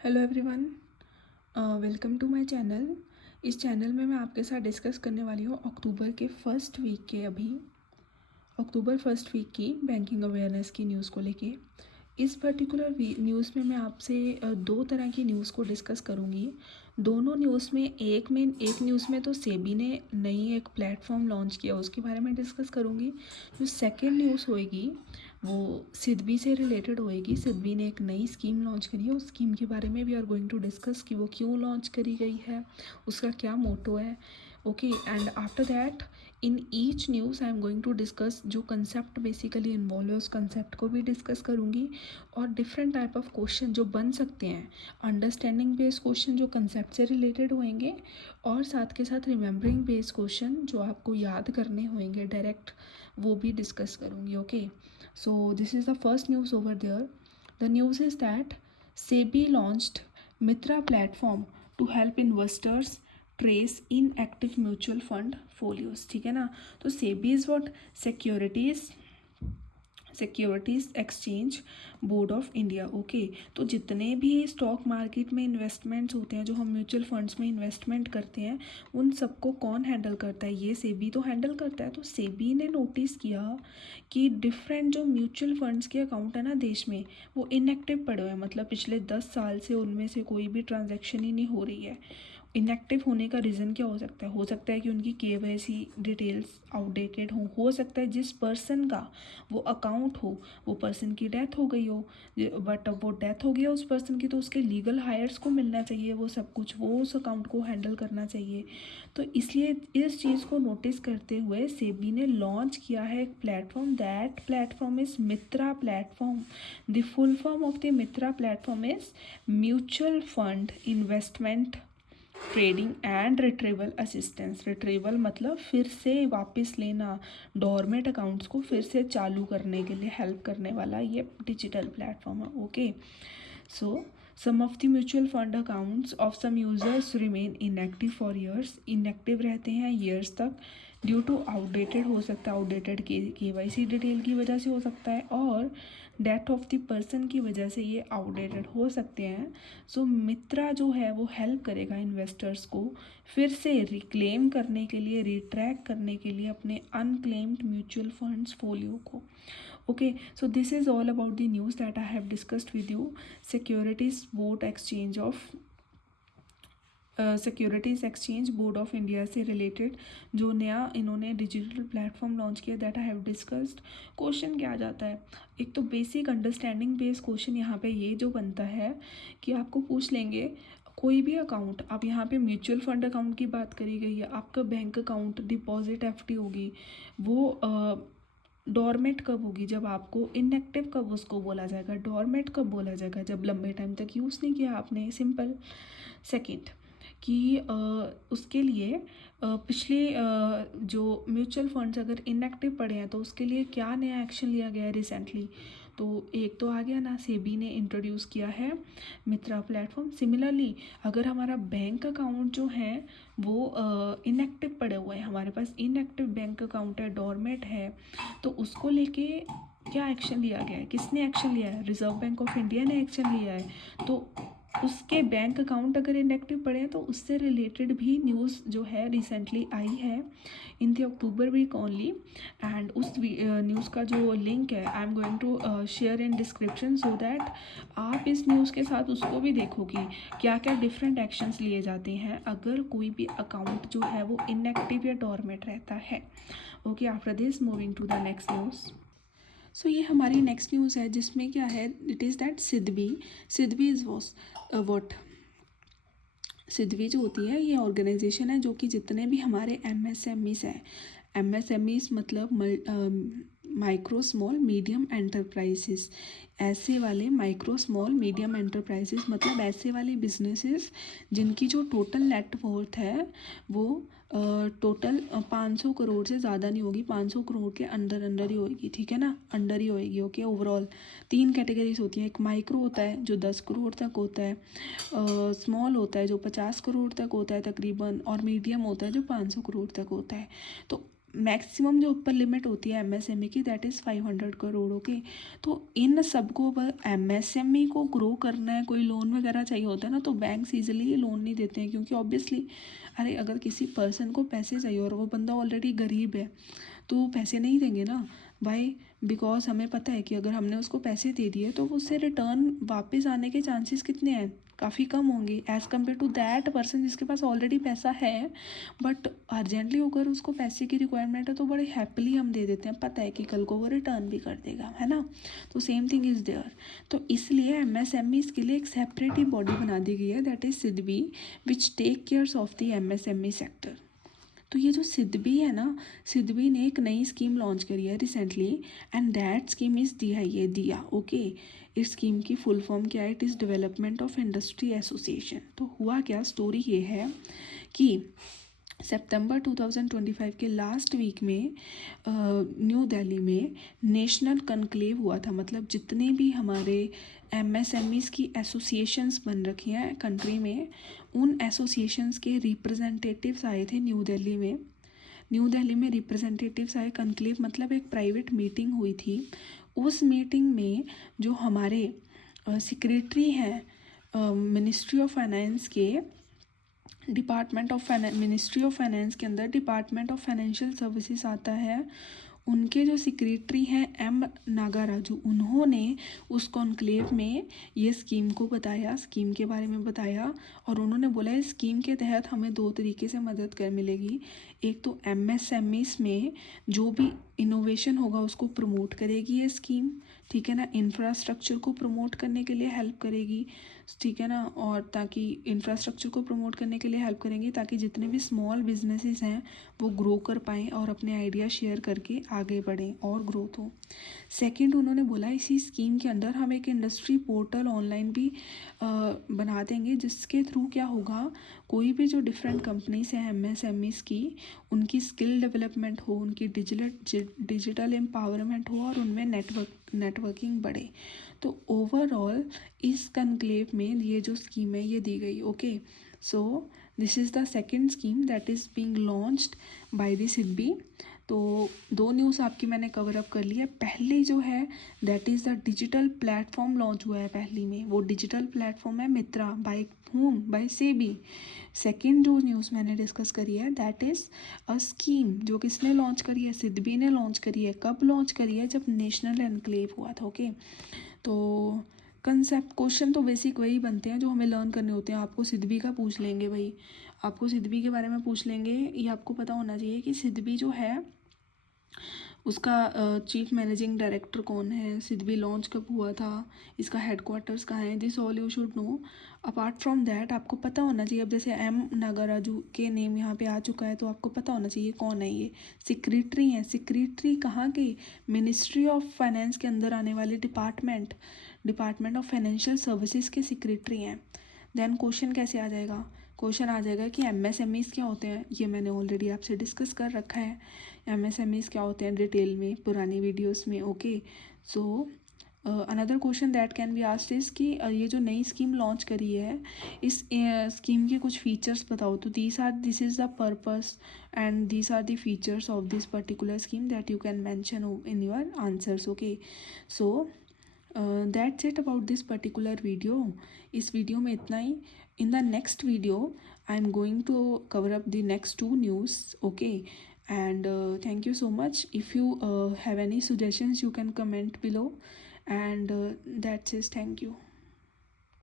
Hello everyone, welcome to my channel. इस चैनल में मैं आपके साथ डिस्कस करने वाली हूँ अक्टूबर फर्स्ट वीक की बैंकिंग अवेयरनेस की न्यूज़ को लेके। इस पर्टिकुलर न्यूज़ में मैं आपसे दो तरह की न्यूज़ को डिस्कस करूँगी। दोनों न्यूज़ में एक न्यूज़ में तो सेबी ने नई एक प्लेटफॉर्म लॉन्च किया, उसके बारे में डिस्कस करूँगी। जो सेकंड न्यूज़ होएगी वो सिडबी से रिलेटेड होएगी। सिडबी ने एक नई स्कीम लॉन्च करी है, उस स्कीम के बारे में we are going to discuss कि वो क्यों लॉन्च करी गई है, उसका क्या मोटो है। Okay, and after that in each news I am going to discuss जो कंसेप्ट बेसिकली इन्वॉल्व है, उस कंसेप्ट को भी डिस्कस करूँगी। और डिफरेंट टाइप ऑफ क्वेश्चन जो बन सकते हैं, अंडरस्टैंडिंग बेस्ड क्वेश्चन जो कंसेप्ट से रिलेटेड होंगे, और साथ के साथ रिमेंबरिंग बेस्ड क्वेश्चन जो आपको याद करने होंगे डायरेक्ट, वो भी डिस्कस करूँगी। Okay, so this is the first news over there. The news is that SEBI launched Mitra platform to help investors trace inactive mutual fund folios. ठीक है ना। तो SEBI is what? Securities exchange board of India. Okay, तो जितने भी stock market में investments होते हैं, जो हम म्यूचुअल फंड्स में इन्वेस्टमेंट करते हैं, उन सबको कौन हैंडल करता है? ये सेबी तो हैंडल करता है। तो सेबी ने नोटिस किया कि डिफरेंट जो म्यूचुअल फंड्स के अकाउंट है ना देश में, वो इनएक्टिव पड़े हुए हैं। मतलब पिछले 10 साल से उनमें से कोई भी ट्रांजैक्शन ही नहीं हो रही है। इनएक्टिव होने का रीज़न क्या हो सकता है कि उनकी केवाईसी डिटेल्स आउटडेटेड हो सकता है जिस पर्सन का वो अकाउंट हो, वो पर्सन की डेथ हो गई हो। बट अब वो डेथ हो गया उस पर्सन की, तो उसके लीगल हायर्स को मिलना चाहिए वो सब कुछ, वो उस अकाउंट को हैंडल करना चाहिए। तो इसलिए इस चीज़ को नोटिस करते हुए सेबी ने लॉन्च किया है एक platform. That platform is Mitra platform. The full form of the Mitra platform is mutual fund investment trading and retrieval assistance. Retrieval मतलब फिर से वापस लेना, डोरमेट अकाउंट्स को फिर से चालू करने के लिए हेल्प करने वाला ये डिजिटल प्लेटफॉर्म है। Okay, so some of the mutual fund accounts of some users remain inactive for years. Inactive रहते हैं ईयर्स तक ड्यू टू आउटडेटेड, हो सकता है आउटडेटेड केवाईसी डिटेल की वजह से हो सकता है, और डेथ ऑफ द पर्सन की वजह से ये आउटडेटेड हो सकते हैं। सो मित्रा जो है वो हेल्प करेगा इन्वेस्टर्स को फिर से रिक्लेम करने के लिए, रिट्रैक करने के लिए अपने अनक्लेम्ड म्यूचुअल फंड्स फोलियो को। Okay, so this is all about the news that I have discussed with you. Securities Board Exchange of securities exchange board of India से रिलेटेड जो नया इन्होंने डिजिटल प्लेटफॉर्म लॉन्च किया, that I have discussed. Question क्या आ जाता है? एक तो बेसिक अंडरस्टैंडिंग बेस्ड क्वेश्चन यहाँ पे ये जो बनता है कि आपको पूछ लेंगे कोई भी अकाउंट, अब यहाँ पे म्यूचुअल फंड अकाउंट की बात करी गई है, आपका बैंक अकाउंट डिपॉजिट एफडी होगी, वो डॉर्मेट कब होगी? जब आपको इनएक्टिव कब उसको बोला जाएगा? डॉर्मेट कब बोला जाएगा? जब लंबे टाइम तक यूज़ नहीं किया आपने, सिंपल। सेकंड कि उसके लिए पिछले जो म्यूचुअल फंड्स अगर इनएक्टिव पड़े हैं तो उसके लिए क्या नया एक्शन लिया गया है रिसेंटली? तो एक तो आ गया ना, सेबी ने इंट्रोड्यूस किया है मित्रा प्लेटफॉर्म। सिमिलरली अगर हमारा बैंक अकाउंट जो है वो इनएक्टिव पड़े हुए हैं, हमारे पास इनएक्टिव बैंक अकाउंट है, डॉर्मेट है, तो उसको लेके क्या एक्शन लिया गया है? किसने एक्शन लिया है? रिजर्व बैंक ऑफ इंडिया ने एक्शन लिया है। तो उसके बैंक अकाउंट अगर इनएक्टिव पड़े हैं तो उससे रिलेटेड भी न्यूज़ जो है रिसेंटली आई है in the October week only. And उस न्यूज़ का जो लिंक है I am going to share in description, so that आप इस न्यूज़ के साथ उसको भी देखो कि क्या क्या डिफरेंट एक्शंस लिए जाते हैं अगर कोई भी अकाउंट जो है वो इनएक्टिव या डॉर्मेट रहता है। Okay, after this moving to the next news. So ये हमारी नेक्स्ट न्यूज़ है जिसमें क्या है, it is that SIDBI is was what. SIDBI जो होती है ये ऑर्गेनाइजेशन है जो कि जितने भी हमारे एमएसएमईस हैं, एमएसएमईस मतलब माइक्रो स्मॉल मीडियम एंटरप्राइजेस, ऐसे वाले माइक्रो स्मॉल मीडियम एंटरप्राइजेस मतलब ऐसे वाले बिजनेसेस जिनकी जो टोटल नेटवर्थ है वो टोटल 500 करोड़ से ज़्यादा नहीं होगी, 500 करोड़ के अंदर ही होगी। ठीक है ना, अंडर ही होएगी। ओके, ओवरऑल 3 कैटेगरीज होती हैं। एक माइक्रो होता है जो 10 करोड़ तक होता है, स्मॉल होता है जो 50 करोड़ तक होता है तकरीबन, और मीडियम होता है जो 500 करोड़ तक होता है। तो मैक्सिमम जो ऊपर लिमिट होती है एमएसएमई की दैट इज़ 500 करोड़। ओके, तो इन सबको एमएसएमई को ग्रो करना है, कोई लोन वगैरह चाहिए होता है ना, तो बैंक्स ईजिली लोन नहीं देते हैं, क्योंकि ऑब्वियसली अरे अगर किसी पर्सन को पैसे चाहिए और वो बंदा ऑलरेडी गरीब है तो वो पैसे नहीं देंगे ना भाई, बिकॉज हमें पता है कि अगर हमने उसको पैसे दे दिए तो उससे रिटर्न वापस आने के चांसेस कितने हैं, काफ़ी कम होंगे as compare to that person जिसके पास ऑलरेडी पैसा है, बट अर्जेंटली अगर उसको पैसे की रिक्वायरमेंट है तो बड़े हैप्पीली हम दे देते हैं, पता है कि कल को वो रिटर्न भी कर देगा, है ना। तो सेम थिंग इज़ देयर। तो इसलिए एमएसएमईज़ के लिए एक सेपरेट ही बॉडी बना दी गई है that is SIDBI, which take cares of the MSME sector. तो ये जो सिडबी है ना, सिडबी ने एक नई स्कीम लॉन्च करी है recently, and that scheme is दिया, ये दिया। ओके, इस स्कीम की फुल फॉर्म क्या है, it is development of industry association. तो हुआ क्या, स्टोरी ये है कि सितंबर 2025 के लास्ट वीक में न्यू दिल्ली में नेशनल कनक्लेव हुआ था, मतलब जितने भी हमारे एमएसएमईज़ की एसोसिएशंस बन रखी हैं कंट्री में, उन एसोसिएशंस के रिप्रेजेंटेटिव्स आए थे न्यू दिल्ली में। न्यू दिल्ली में रिप्रेजेंटेटिव्स आए, कनक्लेव मतलब एक प्राइवेट मीटिंग हुई थी। उस मीटिंग में जो हमारे सेक्रेटरी हैं मिनिस्ट्री ऑफ फाइनेंस के, मिनिस्ट्री ऑफ फाइनेंस के अंदर डिपार्टमेंट ऑफ फाइनेंशियल सर्विसेज आता है, उनके जो सेक्रेटरी हैं एम नागाराजू, उन्होंने उस कॉन्क्लेव में ये स्कीम को बताया, स्कीम के बारे में बताया, और उन्होंने बोला इस स्कीम के तहत हमें दो तरीके से मदद कर मिलेगी। एक तो एमएसएमईस में जो भी इनोवेशन होगा उसको प्रमोट करेगी ये स्कीम, ठीक है ना, इंफ्रास्ट्रक्चर को प्रमोट करने के लिए हेल्प करेगी, ठीक है ना, और ताकि इंफ्रास्ट्रक्चर को प्रमोट करने के लिए हेल्प करेंगे ताकि जितने भी स्मॉल बिजनेसेस हैं वो ग्रो कर पाएँ और अपने आइडिया शेयर करके आगे बढ़ें और ग्रोथ हो। सेकंड, उन्होंने बोला इसी स्कीम के अंदर हम एक इंडस्ट्री पोर्टल ऑनलाइन भी बना देंगे, जिसके थ्रू क्या होगा, कोई भी जो डिफरेंट कंपनीज हैं एमएसएमईज़ की, उनकी स्किल डेवलपमेंट हो, उनकी डिजिटल एम्पावरमेंट हो और उनमें नेटवर्किंग बढ़े। तो ओवरऑल इस कनक्लेव में ये जो स्कीम है ये दी गई। Okay, so this is the second scheme that is being launched by the SIDBI. तो दो न्यूज़ आपकी मैंने कवर अप कर लिया है। पहली जो है that is the digital platform launch हुआ है पहली में, वो डिजिटल प्लेटफॉर्म है Mitra, by whom, by SEBI. Second जो न्यूज़ मैंने डिस्कस करी है दैट इज़ अ स्कीम जो किसने लॉन्च करी है, सिडबी ने लॉन्च करी है। कब लॉन्च करी है, जब नेशनल एनक्लेव हुआ था। ओके, तो कंसेप्ट क्वेश्चन तो बेसिक वही बनते हैं जो हमें लर्न करने होते हैं। आपको सिडबी का पूछ लेंगे भाई, आपको सिडबी के बारे में पूछ लेंगे, ये आपको पता होना चाहिए कि सिडबी जो है उसका चीफ मैनेजिंग डायरेक्टर कौन है, सिडबी लॉन्च कब हुआ था, इसका हेडक्वार्टर्स कहाँ है, this all you should know. Apart from that आपको पता होना चाहिए, अब जैसे एम नागाराजू के नेम यहाँ पे आ चुका है तो आपको पता होना चाहिए कौन है ये, सेक्रेटरी हैं। सेक्रेटरी कहाँ के, मिनिस्ट्री ऑफ फाइनेंस के अंदर आने वाले डिपार्टमेंट ऑफ फाइनेंशियल सर्विसेज के सेक्रेटरी हैं। देन क्वेश्चन कैसे आ जाएगा, क्वेश्चन आ जाएगा कि एमएसएमईज़ क्या होते हैं, ये मैंने ऑलरेडी आपसे डिस्कस कर रखा है। एमएसएमईज़ क्या होते हैं डिटेल में पुरानी वीडियोस में। Okay, so another question that can be asked is कि ये जो नई स्कीम लॉन्च करी है इस स्कीम के कुछ फीचर्स बताओ। तो this is the purpose and this are the features of this particular scheme that you can mention in your answers. Okay, so that's it about this particular video. इस video में इतना ही। In the next video I am going to cover up the next two news. Okay, and thank you so much. If you have any suggestions you can comment below, and that's it. Thank you.